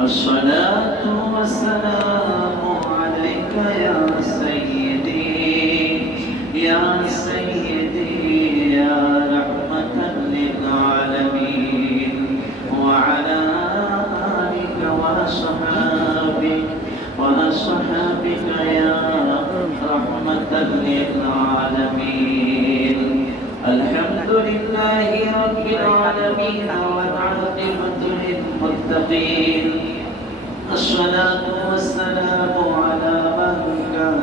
الصلاة والسلام عليك يا سيدي يا سيدي يا رحمة للعالمين وعلى آلك وأصحابك يا رحمة للعالمين. الحمد لله رب العالمين والعاقبة للمتقين. الصلاة والسلام على من كان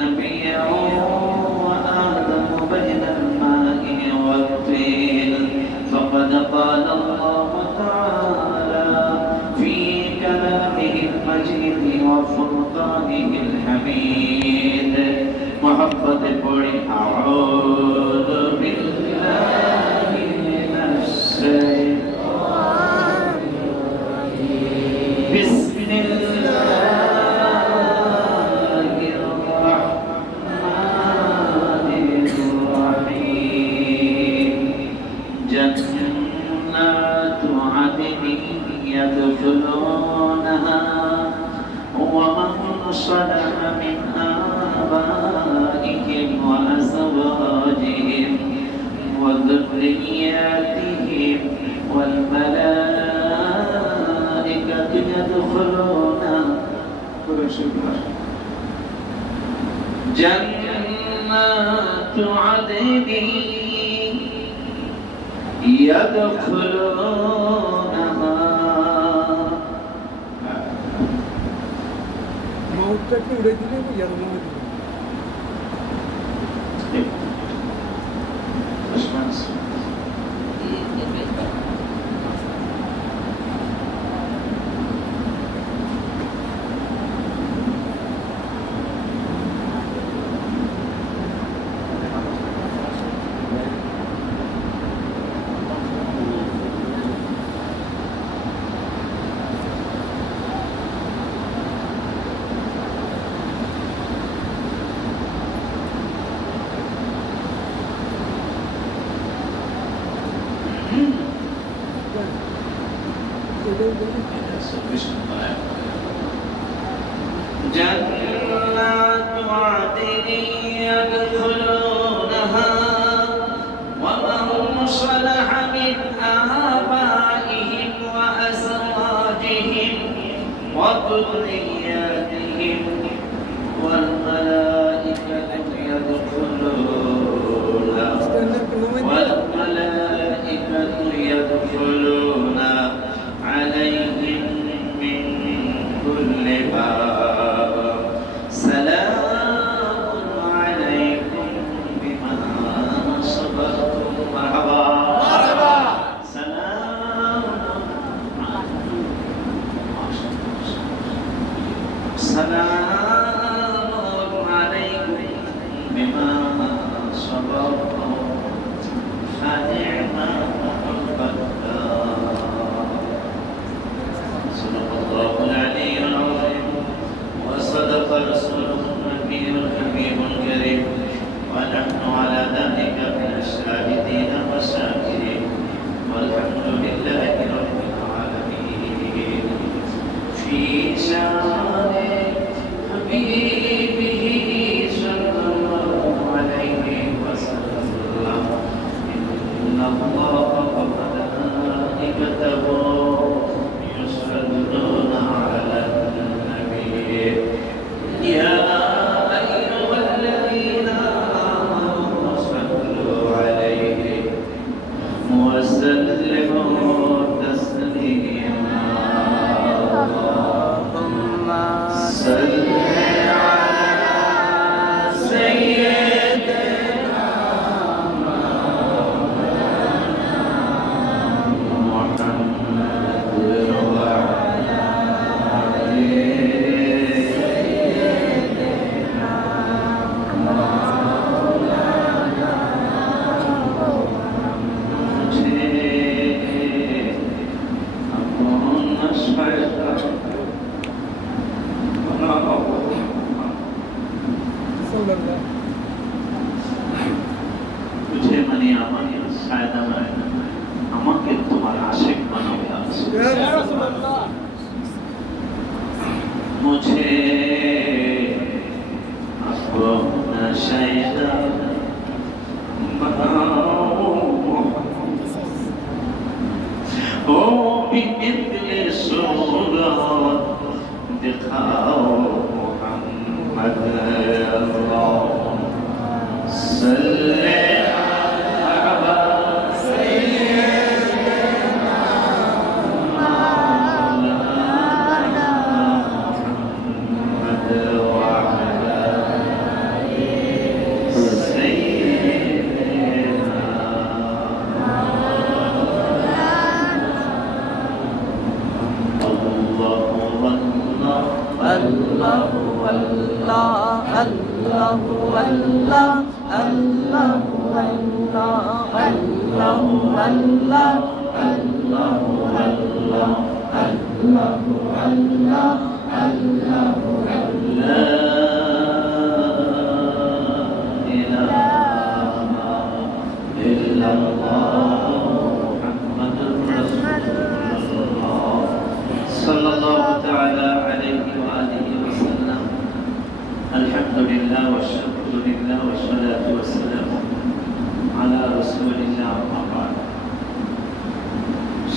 نبيا وآدم بين الماء والطين. فقد قال الله تعالى في كلامه المجيد وفرقانه الحميد. محبت پڑھی اعوذ باللہ من الشیطان الرجیم بسم اللہ الرحمن الرحیم. جنات عدن يدخلونها ومن صلح من آبائهم وأزواجهم وذرياتهم والملائكة يدخلون جنات عدن يدخلونها. মাউথটাকে উড়ে দিলে ইয়ার মধ্যে দিলে جنات عدن يدخلونها ومن صلح من آبائهم وأزواجهم وذرياتهم والملائكة يدخلون عليهم من كل باب. سلام عليكم بما صبرتم. مرحبا سلام عليكم بما صبرتم فنعم عقبى الدار. صدق الله العلي العظيم وصدق رسوله النبي الحبيب الكريم ونحن على ذلك من الشاهدين والشاكرين والحمد لله رب العالمين. في شان حبيبه صلى الله عليه وسلم إن الله وملائكته يصلون على النبي يا أيها الذين آمنوا صلوا عليه وسلموا تسليما. اللهم صل على سيدنا محمد وعلى آل سيدنا مولانا. मुझे या रसूल अल्लाह मुझे अपना शैदा बनाओ ओ बिमिथले सूरत दिखाओ मोहम्मद अल्लाह सल्ले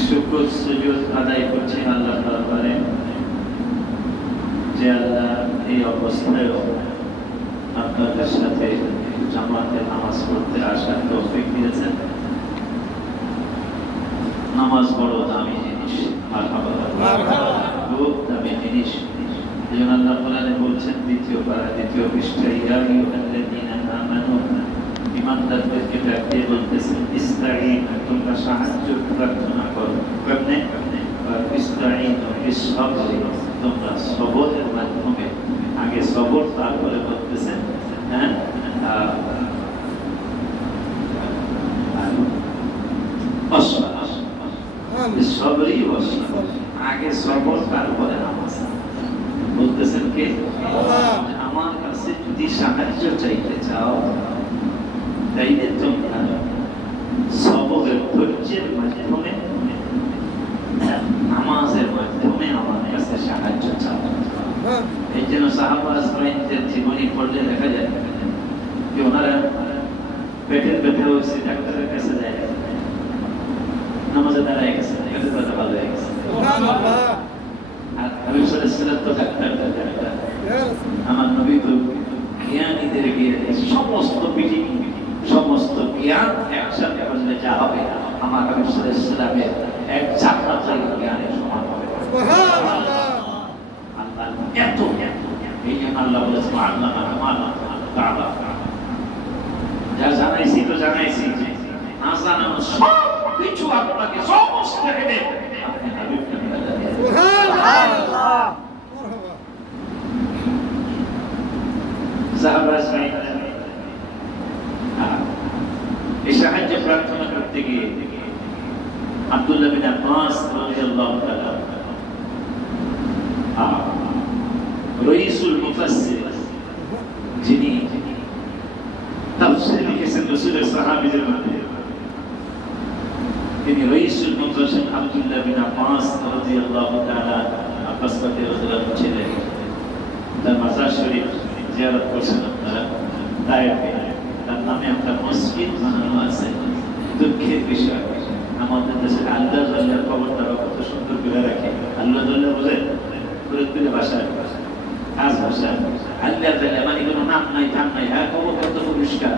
शुक्र सुजूद আদায় করছি আল্লাহর দরবারে যে আল্লাহ এই অবস্থায় আপনাদের সাথে জামাতে নামাজ পড়তে আসার তৌফিক দিয়েছেন। নামাজ বড় দামি জিনিস, মারহাবা, খুব দামি জিনিস। যেমন আল্লাহ কোরআনে বলছেন দ্বিতীয় পৃষ্ঠায় ইয়া আইয়ুহাল্লাযীনা আমানু, ইমানদারদেরকে ডাক দিয়ে বলতেছেন ইস্তাঈন, তোমরা সাহায্য প্রার্থনা করো। কেমনে? ইস্তাঈন বিস-সাবরি, তোমরা সবরের মাধ্যমে, আগে সবর তারপরে বলতেছেন হ্যাঁ সবরি আগে সবর তারপরে নামাজ। বলতেছেন কে? আমার কাছে যদি সাহায্য চাইতে চাও তাইলে তোমরা সবরের ধৈর্যের মাধ্যমে, নামাজের মাধ্যমে আমার কাছে সাহায্য চাও। এই জন্য সাহাবা-ই-কেরামদের জীবনী পড়লে দেখা যায় যে ওনারা পেটের ব্যথা হয়েছে, ডাক্তারের কাছে যায়, নামাজে দাঁড়ায় গেছে, এতে তারা ভালো হয়ে গেছে। আর নবী সাল্লাল্লাহু আলাইহি ওয়াসাল্লাম তো ডাক্তার, আমার নবী তো জ্ঞানীদের গিয়ে সমস্ত পিঠি সমস্ত জ্ঞান একসাথে করলে যা হবে আমার নবী সাল্লাল্লাহু আলাইহি ওয়াসাল্লামের এক জান্নাতের জ্ঞানের সমান হবে। সুবহানাল্লাহ। আল্লাহ এত এই জন্য আল্লাহ বলেছেন আল্লাহ তাআলা যা জানাইছি তো জানাইছি, না জানানো সব কিছু আপনাকে সমস্ত হেবে আপনি হাবিবকে বলে দিয়েছেন। সুবহানাল্লাহ। সাহাবা-ই-কেরাম এই সাহায্য প্রার্থনা করতে গিয়ে আব্দুল্লাহ বিন আব্বাস রাদিয়াল্লাহু তাআলা রাইসুল মুফাসসির, যিনি তাফসীর লিখেছেন রাসূলের সাহাবীদের মধ্যে, তিনি রাইসুল মুফাসসির আব্দুল্লাহ বিন আব্বাস রাদিয়াল্লাহু তাআলা আব্বাস রাদিয়াল্লাহু ছিলেন। তার মাজার শরীফ জিয়ারত করছেন আপনারা তায়েফে। তার নামে একটা মসজিদ বানানো আছে। দুঃখের বিষয় আমাদের দেশের আল্লাহ আল্লাহর খবরটাও কত সুন্দর করে রাখে। আল্লাহ আল্লাহ বোঝে ফরিদপুরের ভাষায় খাস ভাষা আল্লাহ আল্লাহ মানে কোনো নাম নাই ধাম নাই, হ্যাঁ খবর কত পরিষ্কার।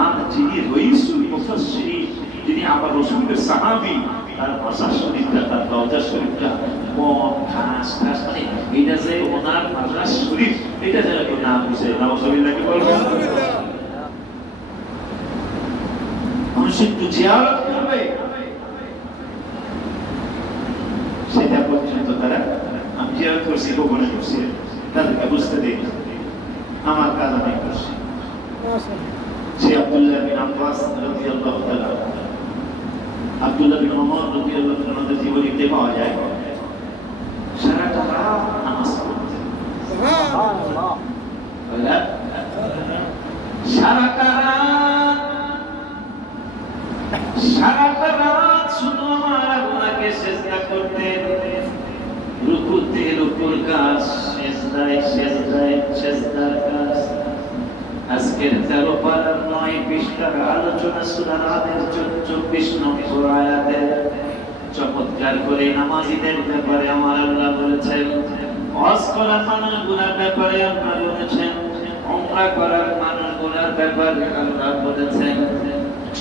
আর যিনি রাইসুল মুফাসসির, যিনি আবার রাসূলের সাহাবী, তার মাজার শরীফটা, তার রওজা শরীফটা খাস খাস, মানে এটা যে ওনার মাজার শরীফ, এটা যেন কেউ না বুঝে। নাউজুবিল্লাহ কি বলবেন? মানুষের তো জিয়ারত করবে, সেটা পর্যন্ত তারা আমি জিয়ারত করছি, গোপনে করছি, তাদেরকে বুঝতে দিই আমার কাজ আমি করছি। সে আব্দুল্লাহ বিন আব্বাস রাদিয়াল্লাহু তাআলা, আব্দুল্লাহ বিন ওমর রাদিয়াল্লাহু তাআলার জীবনীতে পাওয়া যায় সারাটা রাত নামাজ পড়তেন। সুবহানাল্লাহ। সারাটা রাত শুধু আমার আল্লাহকে সিজদা করতেন। কাজ, সেজদার কাজ। আজকের 13 পারার 9 পৃষ্ঠার আলোচনা সূরা রাদের 24 নম্বর আয়াতে চমৎকার করে নামাজীদের ব্যাপারে আমার আল্লাহ বলেছেন, হজ করার মানুষগুলোর ব্যাপারে আল্লাহ বলেছেন, উমরা করার মানুষগুলোর ব্যাপারে আল্লাহ বলেছেন,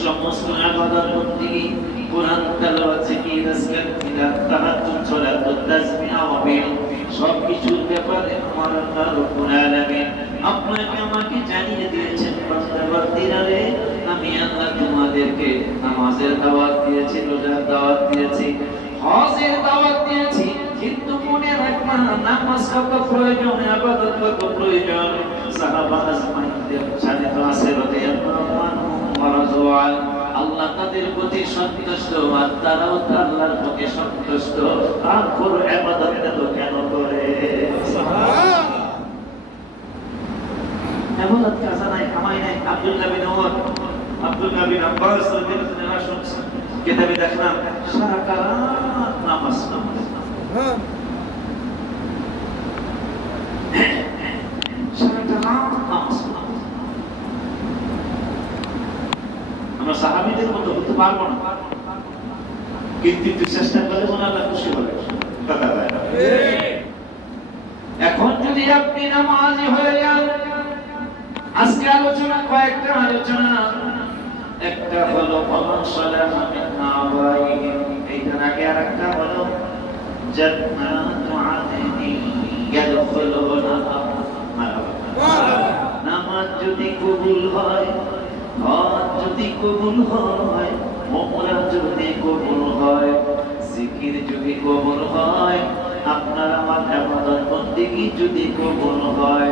সমস্ত ইবাদত বন্দেগী, কুরআন তেলাওয়াত, জিকির, আজকার, কিরাত, তাহাজ্জুদ, সালাত, তাসবিহ, আওয়াবিল সবকিছুর ব্যাপারে আমার আল্লাহ রব্বুল আলামিন আপনাকে আমাকে জানিয়ে দিয়েছেন, বান্দাবান্দিরা রে, আমি আল্লাহ তোমাদেরকে নামাজের দাওয়াত দিয়েছি, রোজার দাওয়াত দিয়েছি, হজের দাওয়াত দিয়েছি, কিন্তু মনে রাখবা নামাজ কত প্রয়োজন, ইবাদত কত প্রয়োজন। সাহাবা আজমাইনদের জানিত আছে রাদিয়াল্লাহু আনহু ওয়া রাযওয়ান, আল্লাহ তাদের প্রতি সন্তুষ্ট, আর তারাও আল্লাহর প্রতি সন্তুষ্ট, তারপর ইবাদত এত কেন করে? ইবাদত কাজ নাই, কামাই নাই। আব্দুল্লাহ বিন ওমর, আব্দুল্লাহ বিন আব্বাস রাদিয়াল্লাহু আনহু কিতাবে দেখলাম সারা রাত নামাজ। আমরা সাহাবীদের মতো হতে পারবো না, কিন্তু একটু চেষ্টা করে মনে আল্লাহ খুশি হবে। কথা বলে না? এখন যদি আপনি নামাজি হয়ে যান, আজকে আলোচনা কয়েকটা আলোচনা, একটা হলো ফামান সালাহা মিন আবাইহিম, এইটার আগে আরেকটা হলো জান্নাতু আদনিন ইয়াদখুলুনাহা। নামাজ যদি কবুল হয়, হজ যদি কবুল হয়, উমরা যদি কবুল হয়, জিকির যদি কবুল হয়, আপনার আমার ইবাদত বন্দেগী যদি কবুল হয়,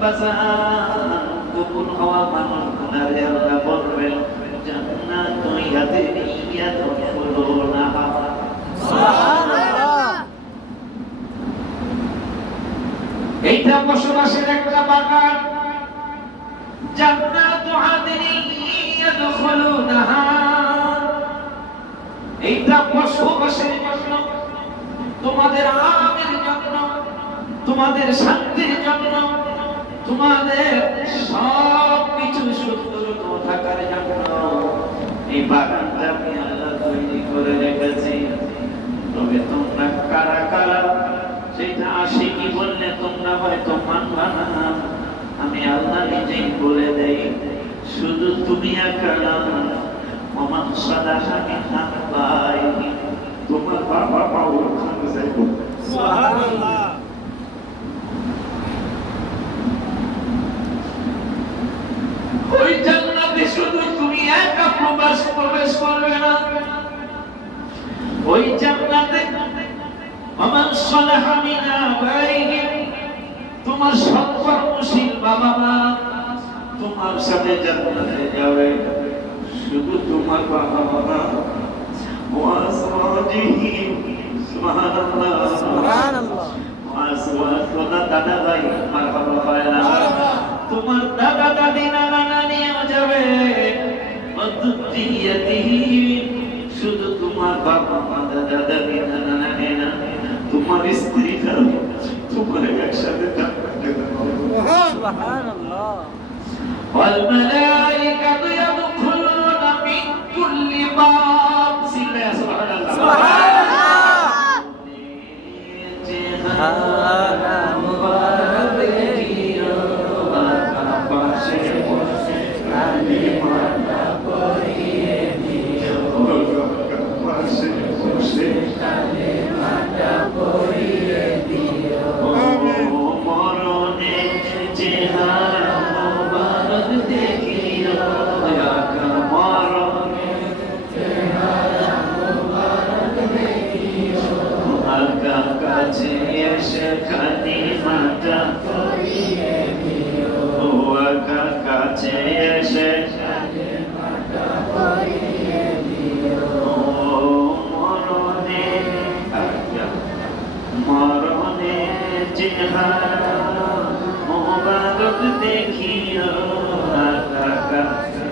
বাজার কবুল হওয়া মানুষগুলোর আল্লাহ বলবেন জান্নাতু আদনিন ইয়াদখুলুনাহা। সুবহানাল্লাহ। এইটা বসবাসের একটা বাগান, জান্নাতু আদনিন ইয়াদখুলুনাহা। এইটা বসবাসের জন্য, তোমাদের আরামের জন্য, তোমাদের শান্তির জন্য, তোমাদের সব কিছু সুন্দর থাকার জন্য এই বাগানটা আমি আল্লাহ তৈরি করে রেখেছি। তবে তোমরা কারা কারা সেটা আশিকি বললে তোমরা হয়তো মানবা না, আমি আল্লাহ নিজেই বলে দেই, শুধু তুমি একা না, ওমান সালাহা মিন আবাইহিম, তোমার বাবা মাও ওখানে যাইবো। সুবহানাল্লাহ। ওই জান্নাতে শুধু তুমি একা প্রবেশ করবে না, ওই জান্নাতে ওমান সালাহা মিন আবাইহিম, তোমার সৎকর্মশীল বাবা মা তোমার সাথে জান্নাতে যাবে, শুধু তোমার বাবা মা, ওয়াজওয়াজিহি, সুবহানাল্লাহ সুবহানাল্লাহ, ওয়াজওয়াজ দাদা ভাই মারহাবা ফায়লা, তোমার দাদা দাদি নানা নানিও যাবে, ওয়াদুরিয়াতিহি, শুধু তোমার বাবা মা দাদা দাদি নানা নানি না, তোমার স্ত্রীরা তোমার একসাথে থাকবে। সুবহানাল্লাহ। ওয়াল মালাইকাতু ইয়াদখুলুনা মিন কুল্লি বাব, সুবহানাল্লাহ সুবহানাল্লাহ। জিহানা মুবারক দেখিও, বাবা পাশে বসে কালিমাটা পড়িয়ে দিও, বাবা পাশে বসে কালিমাটা পড়িয়ে দিও, মরণে চেহারা মুবারক দেখিও, মরণে চেহারা মুবারক দেখিও, আকা কাছে এসে কালিমাটা পড়িয়ে দিও, আকা কাছে এসে কালিমাটা পড়িয়ে দিও, মরণে মরণে চেহারা মুবারক দেখিও, আকা কাছে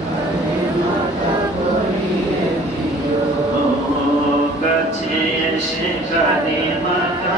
কালিমাটা পড়িয়ে দিও, কাছে এসে কালিমাটা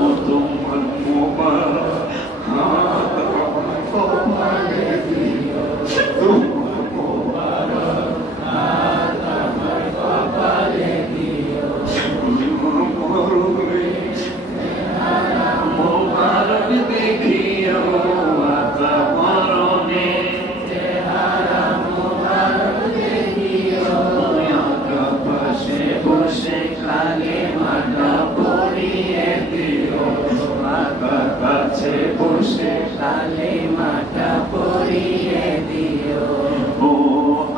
ও তোমার মোবারক হাত আমার কপালে দিও, তোমার মোবারক হাত আমার কপালে দিও, মোবারক দেখিও আতা মরণে, চেহারা মোবারক দেখিও, আকা পাশে বসে কালিমাটা পড়িয়ে দিও, আকা কাছে বসে কালিমাটা পড়িয়ে দিও। ও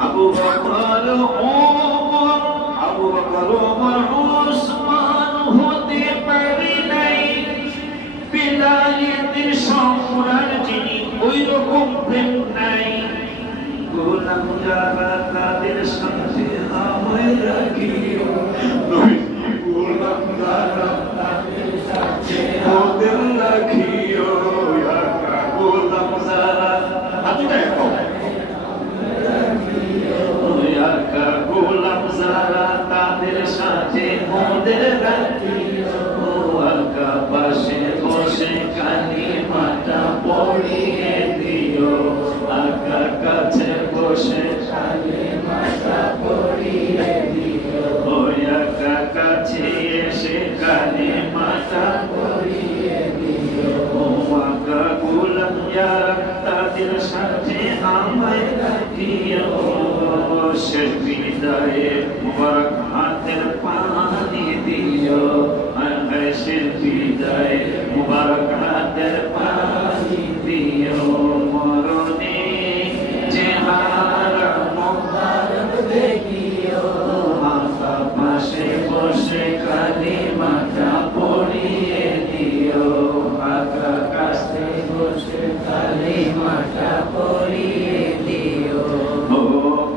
আবু বকর ওমর, আবু বকর ওমর ওসমান হতে পারি নাই, বিলায়েতের সম্রাট যিনি ওই রকম প্রেম নাই, গোলাম যারা তাদের সাথে আমায় রাখিও, গোলাম যারা তাদের সাথে ওদের রাখিও, গোলাম যারা গোলাম যারা তাদের সাথে ওদের রাখিও, আকা পাশে বসে কালিমাটা পড়িয়ে দিও, আকা কাছে বসে কালিমাটা পড়িয়ে দিও, ওই আকা কাছে এসে কালিমাটা পড়িয়ে দিও, ও আকা গোলাম যারা তাদের সাথে আমায় রাখিও, শেষ বিদায়ে মুবারক হাতের পানি দিও, শেষ বিদায়ে মুবারক হাতের পানি দিও, মরণে চেহারা মুবারক দেখিও, আকা পাশে বসে কালিমাটা পড়িয়ে দিও, আকা কাছে বসে কালিমাটা পড়িয়ে দিও।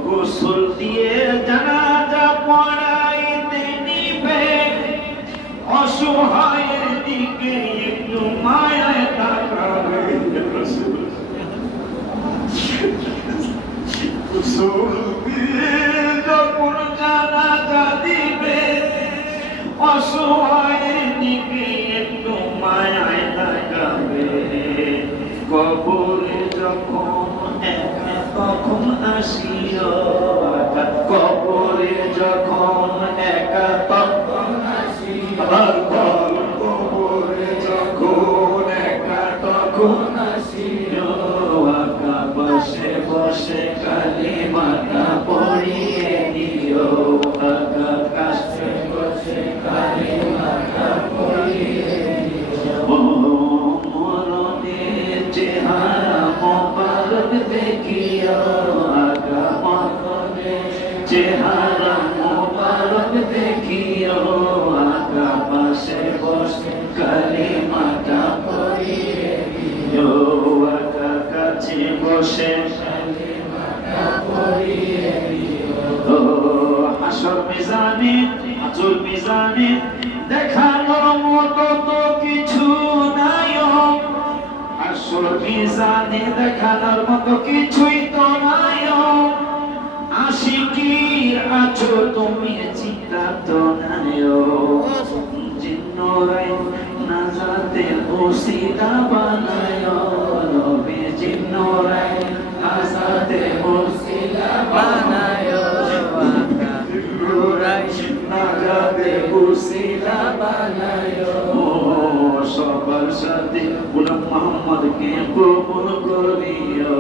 গোসল দিয়ে জানাজা পড়াইতে নিবে, অসহায়ের দিকে একটু মায়ায় তাকাবে, গোসল দিয়ে যখন জানাজা দিবে, অসহায়ের দিকে একটু মায়ায় তাকাবে, কবরে যখন একা তখন আসিও, কবরে যখন একা তখন আসিও, কবরে যখন একা তখন আসিও, আকা বসে বসে কালিমাটা পড়িয়ে দিও, আকা কাছে বসে কালিমাটা পড়িয়ে দিও, মরণের চেহারা মোবারক দেখিও, আকা মরণের চেহারা মোবারক দেখিও, আকা পাশে বসে কালিমাটা পড়িয়ে দিও, আকা কাছে বসে কালিমাটা পড়িয়ে দিও। ও হাসর মিজানে আচল মিজানে দেখানোর মতো তো কিছু নাই, হাসর মিজানে দেখানোর মতো কিছুই তো নাই, আশিকির আছো তুমি চিন্তা তো নাই, জিন্নরাই নাজাতের ওসিলা বানায়, নবী জিন্নরাই নাজাতের ওসিলা বানায়, নাজাতের ওসিলা বানায়, সবার সাথে গোলাম মুহাম্মদকে কবুল করিও,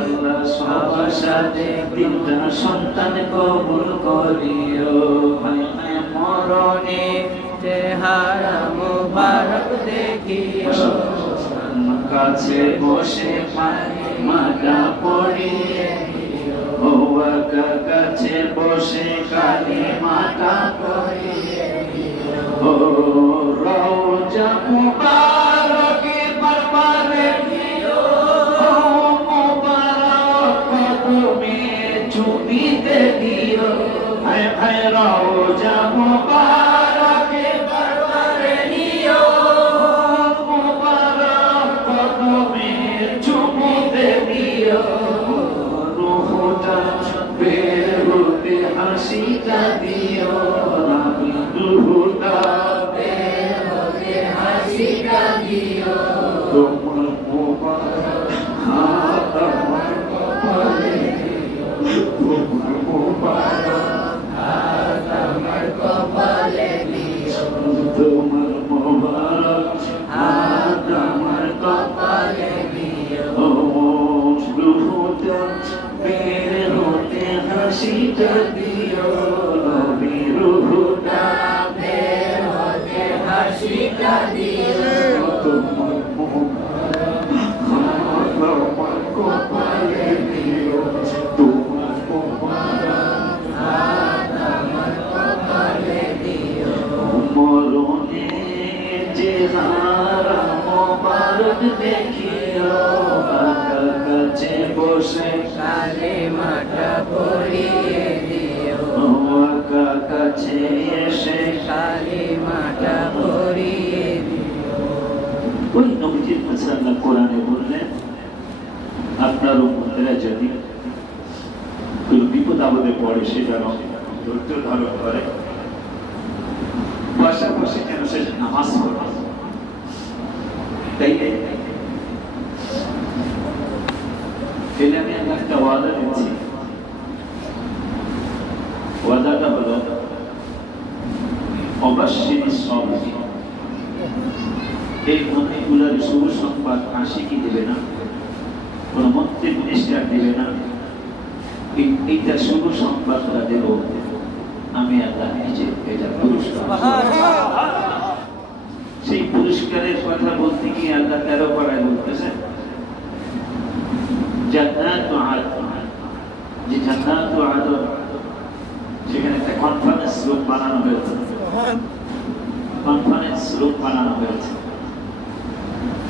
আল্লাহ সবার সাথে তিনটা সন্তান কবুল করিও, মরণে চেহারা মুবারক দেখিও, কাছে বসে কালিমাটা পড়িয়ে দিও, ও আকা কাছে বসে কালিমাটা পড়িয়ে দিও, ও রওজা মুবারকে বারবারে দিও, ও মুবারক কদমে চুমিতে দিও, হায় হায় রওজা মুবারকে বারবারে দিও, মুবারক কদমে চুমিতে দিও, রূহটা বের হতে হাসিটা দিও, রূহটা বের হতে দিও, বের হতে হাসিটা দিও, নবীর রূহটা বের হতে হাসিটা দিও তোমার মোহব্বত আমার কপালে দিও, তোমার মোহব্বত আমার কপালে দিও মরণের চেহারা মোবারক দেখিও, আকা কাছে বসে কালেমাটা পড়িয়ে দিও আকা কাছে এসে কালেমাটা পড়িয়ে দিও ওই নবীজির কাছে আল্লাহ কোরআনে বললেন, আপনার উম্মতেরা যদি কোনো বিপদ আপদে পড়ে সে যেন ধৈর্য ধারণ করে, পাশাপাশি যেন সে নামাজ পড়ে। তাই এলে আমি একটা ওয়াদা দিচ্ছি, ওয়াদাটা হলো অবশ্যই সব এই মন্ত্রীগুলোর শুভ সংবাদ আশিকি দেবে না, কোন মন্ত্রী মিনিস্টার দেবে না, এইটা শুভ সংবাদটা দেব আমি আল্লাহ নিজে, এটা পুরস্কার। সেই পুরস্কারের কথা বলতে গিয়ে আল্লাহ 13 পারায় বলতেছেন, জান্নাত আদন, যে জান্নাত আদন সেখানে একটা কনফারেন্স রুম বানানো হয়েছে, কনফারেন্স রুম বানানো হয়েছে।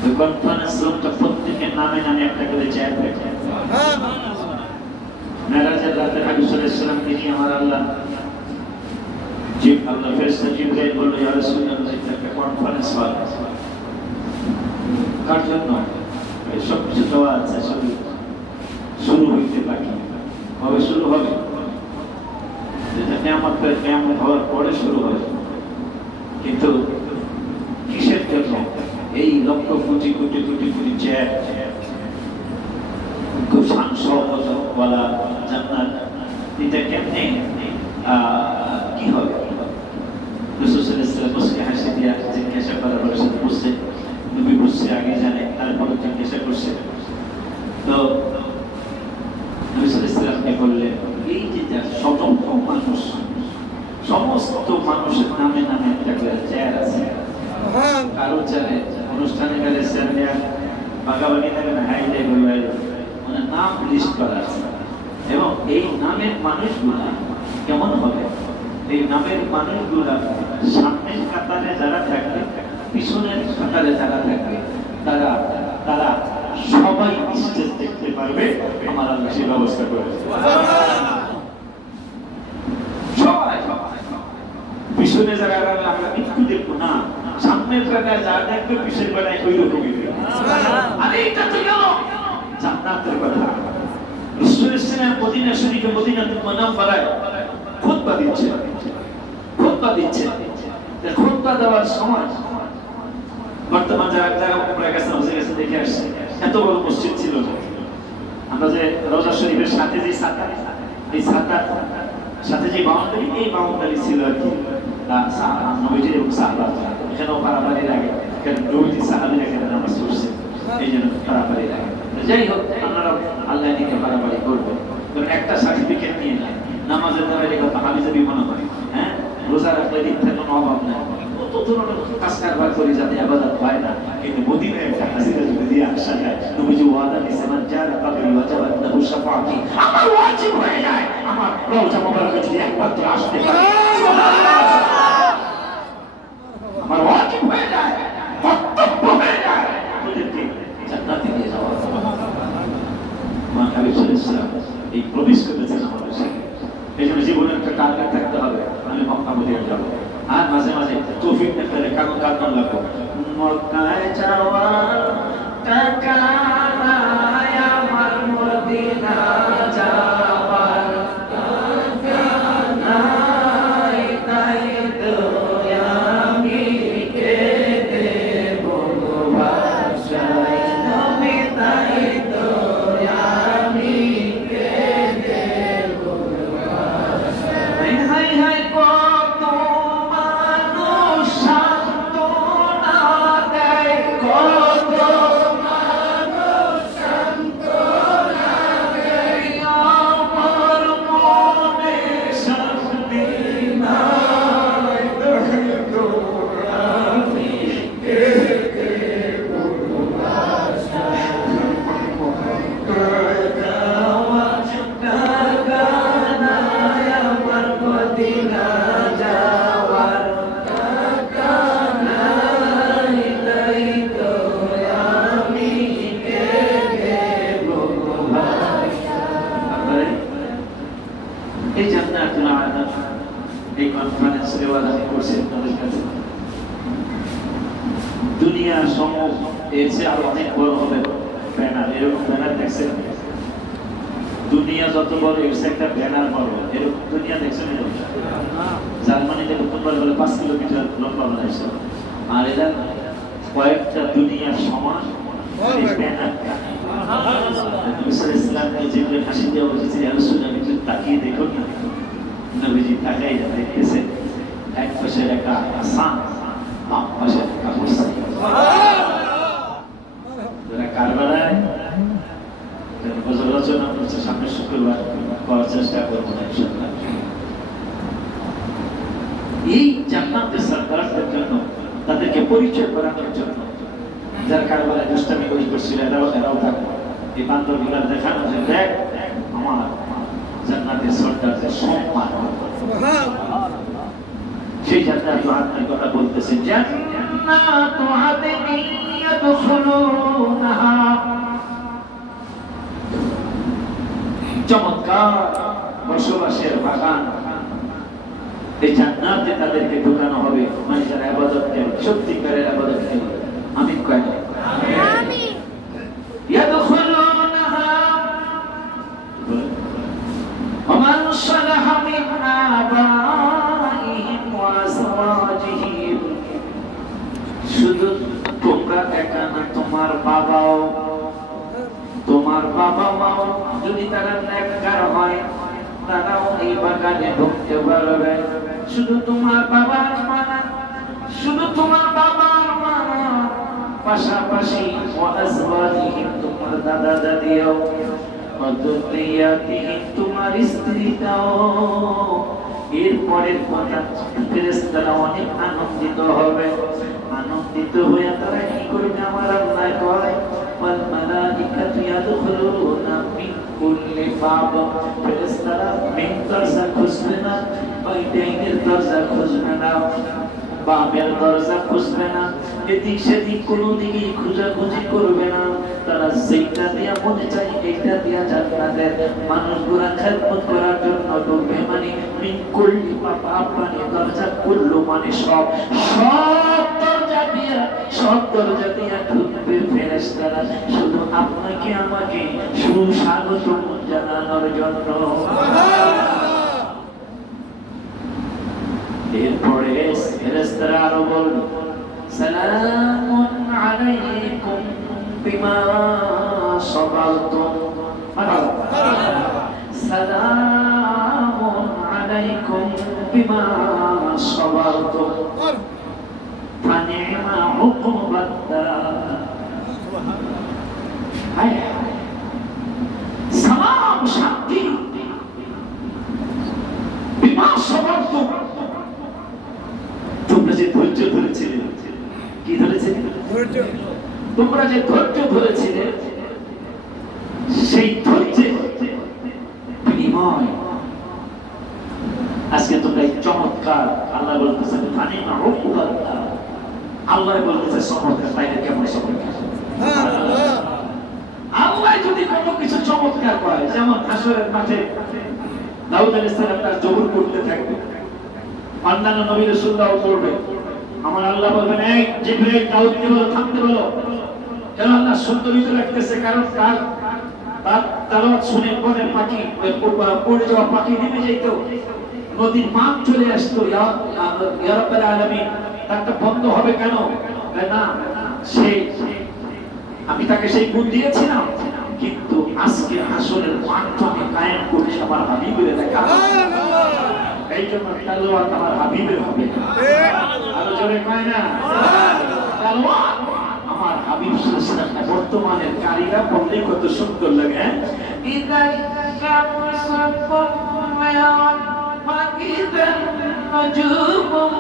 ওই কনফারেন্স রুমটা প্রত্যেকের নামে নামে একটা করে চেয়ার রেখে, মেরাজের রাতে হাবিব সাল্লাল্লাহু আলাইহি ওয়াসাল্লাম তিনি আমার আল্লাহ আল্লাহ ফেরেশতা জিবরাইল বলল, ইয়া রাসূলুল্লাহ একটা কনফারেন্স হল, কার জন্য? এই সব কিছু দেওয়া আছে, সব শুরু হইতে বাকি, কবে শুরু হবে? যেটা কিয়ামত হওয়ার পরে শুরু হবে। কিন্তু কিসের জন্য এই লক্ষ কোটি কোটি কোটি কোটি চেয়ার, খুব শান-শওকতওয়ালা জান্নাত, এটা কেমনে কি হবে? রাসূল সাল্লাল্লাহু আলাইহি ওয়াসাল্লাম মুস্কি হাসি দিয়া জিজ্ঞাসা করার পরে বুঝছে, নবী বুঝছে, আগে জানে, তারপরে জিজ্ঞাসা করছে। তো নবী সাল্লাল্লাহু আলাইহি ওয়াসাল্লামকে বললেন, এই যে সমস্ত মানুষ, সমস্ত মানুষের নামে নামে একটা করে চেয়ার আছে, কারো চেয়ারে অনুষ্ঠানে গেলে চেয়ার বাগাবাগি থাকে না, হাইলে বলবাই মানে নাম লিস্ট করা আছে, এবং এই নামের মানুষগুলা কেমন হবে? এই নামের মানুষগুলা সামনের কাতারে যারা থাকবে, পিছনের কাতারে যারা থাকবে, তারা তারা সবাই স্টেজ দেখতে পারবে। আমার আল্লাহ সেই ব্যবস্থা করেছে। সবাই পিছনে যারা আমরা একটু দেখবো না, সামনের কাতারে যারা দেখবে পিছনের বেলায় ওই রকমই দেখবে। আরে এটা তো গেল জান্নাতের কথা। রাসূল ইসলাম মদিনা শরীফে, মদিনাতুল মুনাওয়ারায় খুতবা দিচ্ছে, খুতবা দেওয়ার সময় বর্তমান যারা উমরা গেছে, হজে গেছে, দেখে আসছে, এত বড় মসজিদ ছিল না। আমরা যে রওজা শরীফের সাথে যে ছাতা, এই ছাতার সাথে যে বাউন্ডারি, এই বাউন্ডারি ছিল আর কি নবীজির এবং সাহাবারা, এখানেও পারাপারি লাগে, কারণ নবীজি সাহাবীরা এখানে নামাজ পড়ছে, এই জন্য পারাপারি লাগে। যাই হোক, আপনারা আল্লাহ দিকে পারাপারি করবেন, কারণ একটা সার্টিফিকেট নিয়ে নেয়, নামাজের দ্বারা এটা কথা হাবিজাবি মনে হয়, হ্যাঁ, রোজা রাখলে দীক্ষার কোনো অভাব নেই, কত ধরনের কাজ কারবার করি যাতে ইবাদত হয় না। কিন্তু মদিনায় একটা হাজিরা যদি দিয়ে আসা যায়, নবীজি ওয়াদা দিয়েছে, মান জারা কবরি ওয়াজাবাত লাহু শাফাআতি, আমার ওয়াজিব হয়ে যায় আমার রওজা মুবারকে যদি একবার তো আসতে পারে, আমার ওয়াজিব হয়ে যায়, কর্তব্য হয়ে যায় ওদেরকে জান্নাতে নিয়ে যাওয়া। আমার হাবিব সাল্লাল্লাহু আলাইহি ওয়াসাল্লাম এই প্রবেশ করেছেন আমাদের সাথে। এই জন্য জীবনে একটা টার্গেট থাকতে হবে, আমি মক্কা মদিনা যাবো, আর মাঝে মাঝে তৌফিক দেখতে কাগজ কাগজ লাগবো, মক্কায় যাওয়ার টাকা নাই আমার, মদিনা যাওয়ার টাকা নাই, তাই তো আমি কেঁদে বলবো ভাষায় নবী, তাই তো আমি কেঁদে বলবো ভাষায়। হাই হাই কত মানুষ সান্ত্বনা দেয়, কত মানুষ যাওয়া টাকা নাই আমার মদিনা যাওয়ার টাকা নাই তাই তো আমি কেঁদে এই জান্নাতুল আদা এই কনফারেন্সে ওয়াদা করছে আপনাদের কাছে দুনিয়া সমূহ এর চেয়ে আরো অনেক বড় হবে ব্যানার এরকম ব্যানার দেখছেন দুনিয়া যত বড় এর চেয়ে একটা ব্যানার বড় এরকম দুনিয়া দেখছেন জার্মানিতে প্রথমবার বলে 5 কিলোমিটার লম্বা বানাইছে আর এরা কয়েকটা দুনিয়ার সমান ব্যানারটা ইসলামকে যেগুলো হাসি দেওয়া বলেছে আলোচনা একটু তাকিয়ে দেখো না নবীজি তাকাই দেখতেছেন এক পাশে লেখা আসান বাম পাশে লেখা মুসা যারা কারবালায় রচনা করছে সামনে শুক্রবার করার চেষ্টা করবো না ইনশাআল্লাহ এই জান্নাতের সরদারদের জন্য তাদেরকে পরিচয় করানোর জন্য যার কারবালায় দুষ্টামি করছিল এরাও থাকবে এই বান্দরগুলার দেখানো যে দেখ আমার জান্নাতের সরদারদের সম্মান সেই জান্নাত আদনের কথা বলতেছেন জান্নাত আদনি ইয়াদখুলুনহা চমৎকার বসবাসের বাগান এই জান্নাতে তাদেরকে ঢোকানো হবে মানে যারা ইবাদত করে সত্যিকারের ইবাদত করে আমিন কয় আমিন ইয়াদখুলুনহা ومن صلح من آبائهم وأزواجهم শুধু তোমরা একা না তোমার বাবা মাও যদি তারা নেককার হয় তারাও এই বাগানে ঢুকতে পারবে শুধু তোমার বাবা পাশাপাশি ওয়াজওয়াজিহিম তোমার দাদা দাদিও তোমার স্ত্রীটাও এরপরের কথা ফেরেশতারা অনেক আনন্দিত হবে আনন্দিত হয়ে তারা কি করবে আমার আল্লাহ কয় ওয়াল মালাইকাতু ইয়াদখুলুনা মিন কুল্লি বাব ফেরেশতারা মেন দরজা খুঁজবে না ওই ডাইনের দরজা খুঁজবে না বামের দরজা খুঁজবে না এদিক সেদিক কোনো দিকে খোঁজাখুঁজি করবে না তারা যেটা দিয়া মনে চাই এইটা দিয়া জান্নাতের মানুষগুলা খেদমত করার জন্য ঢুকবে মানে মিন কুল্লি বাব মানে দরজা কুল্লু মানে সব দরজা দিয়া ঢুকবে ফেরেশতারা শুধু আপনাকে আমাকে সুস্বাগতম জানানোর জন্য এরপরে ফেরেশতারা আরো বলবে সালামুন আলাইকুম বিমা সাবারতুম সালামুন আলাইকুম বিমা সাবারতুম ফানিমা উকবাদ হায় সালাম শান্তি বিমা সাবারতুম তোমরা যে ধৈর্য ধরেছিলে কি ধরেছিলে তোমরা যে ধৈর্য ধরেছিলে সেই ধৈর্যের বিনিময় আজকে তোমরা এই চমৎকার আল্লাহ বলতেছেন ফানিমা উকবাদ আল্লাহ বলতেছে চমৎকার তাইলে কেমন চমৎকার আল্লাহ যদি কোনো কিছু চমৎকার করে যেমন হাসরের মাঠে দাউদ আলাইহিস সালাম তার জবর করতে থাকবে অন্যান্য নবী রাসূলরাও করবে আমার আল্লাহ বলবেন এই জিবরাইল দাউদকে বলো থামতে বলো কেন আল্লাহ সুন্দরিত রাখতেছে কারণ তার তালাওয়াত শুনে বনের পাখি পড়ে যাওয়া পাখি নেমে যেত নদীর মাছ চলে আসতো ইয়া রাব্বুল আলামিন তারটা বন্ধ হবে কেন না সেই আমি তাকে সেই গুণ দিয়েছিলাম কিন্তু আজকে হাসরের মাঠটাকে কায়েম করছে আমার হাবিবের দেখা এই জন্য তালোয়াত আমার হাবিবের হবে আরো জোরে কয় না তালোয়াত আমার হাবিব সাল্লাল্লাহু আলাইহি বর্তমানের কারিরা বললে কত সুন্দর লাগে ইদা শামসুকুম ওয়া ইদান নজুমুম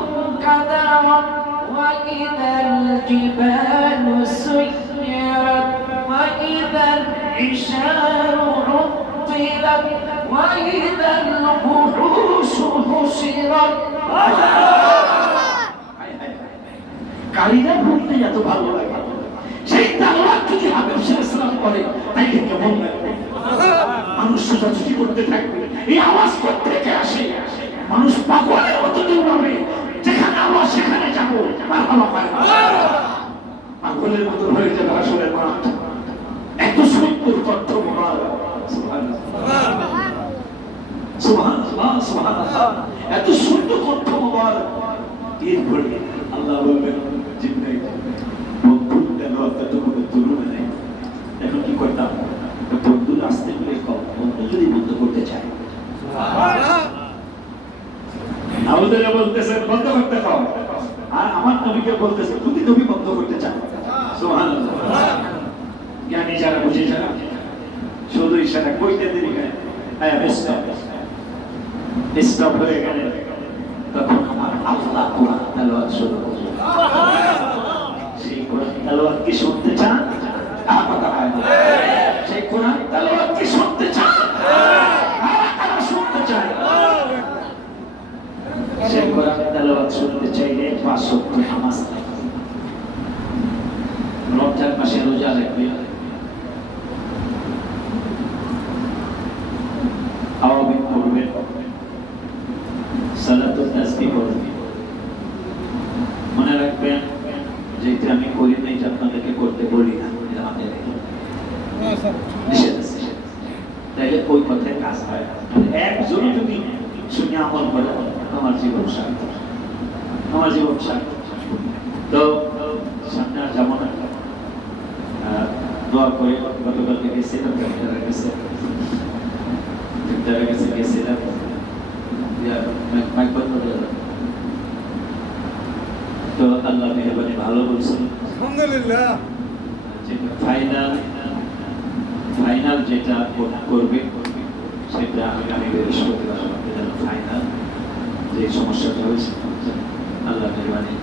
কাদারাত ওয়া ইদাল জিবালু সুয়িরাত وإذا العشار عطلت وإذا الوحوش حشرت কালিদা পড়তে এত ভালো লাগে সেই তাওরাত যদি হাবিব সাল্লাল্লাহু করে তাইলে কেমন লাগবে মানুষ সোজাসুজি করতে থাকবে এই আওয়াজ কোত্থেকে আসে মানুষ পাগলের মতো দৌড়াবে যেখানে আওয়াজ সেখানে যাবো মারহাবা পাগলের মতো হয়ে যাবে আসলে মাঠ এত সুন্দর তথ্য মোবারক সুবহানাল্লাহ সুবহানাল্লাহ এত সুন্দর তথ্য মোবারক এরপরে আল্লাহ বলবেন জিব্রাইল বন্ধুর তেলাওয়াতটা তোমাকে তুলবে না এখন কি করতাম বন্ধু আসতে বলে বন্ধু যদি বন্ধ করতে চায় আমাদের বলতেছে বন্ধ করতে পাও আর আমার নবীকে বলতেছে যদি তুমি বন্ধ করতে চাও সুবহানাল্লাহ জ্ঞানী যারা বুঝে যারা শুধু ইশারা কইতে দেরি করে হ্যাঁ স্টপ হয়ে গেলে তখন আমার আল্লাহ কোরআন তেলাওয়াত শুরু করবে সেই কোরআন তেলাওয়াত কি শুনতে চান কথা হয় সেই কোরআন তেলাওয়াত কি শুনতে চান কারা শুনতে চায় সেই কোরআন তেলাওয়াত শুনতে চাইলে 5 ওয়াক্ত নামাজ রমজান মাসে রোজা রাখবে আওয়াবিন করবে সালাতুল তাসবিহ করবে মনে রাখবেন যেটা আমি করি না এটা আপনাদেরকে করতে বলি না এটা আমাদের নিষেধ আছে তাইলে ওই কথায় কাজ হয় একজন যদি শুনে আমল করে আমার জীবন সার্থক আমার জীবন সার্থক তো সামনে আর যাবো না দোয়া করে গতকালকে গেছিলাম ডাক্তারের কাছে গেছিলাম তো আল্লাহ মেহরবানি ভালো বলছেন আলহামদুলিল্লাহ ফাইনাল যেটা করবে সেটা আগামী বৃহস্পতিবার ফাইনাল যে সমস্যাটা হয়েছে আল্লাহ মেহরবানি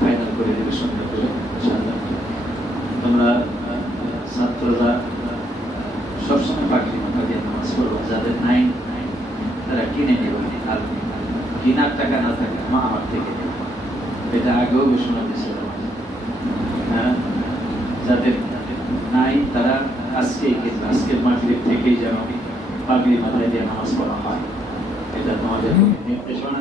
ফাইনাল করে দেবে সুন্দর করে তোমরা ছাত্ররা সবসময় পাখি নামাজ পড়বো যাদের নাই তারা কিনে নেবে আর কেনার টাকা না থাকে আমার থেকে এটা আগেও ঘোষণা দিয়েছিল যাদের নাই তারা আজকেই কিনবে আজকের মাগরিব থেকেই যেন পাগড়ি মাথায় দিয়ে নামাজ পড়া হয় এটা তোমাদের নির্দেশনা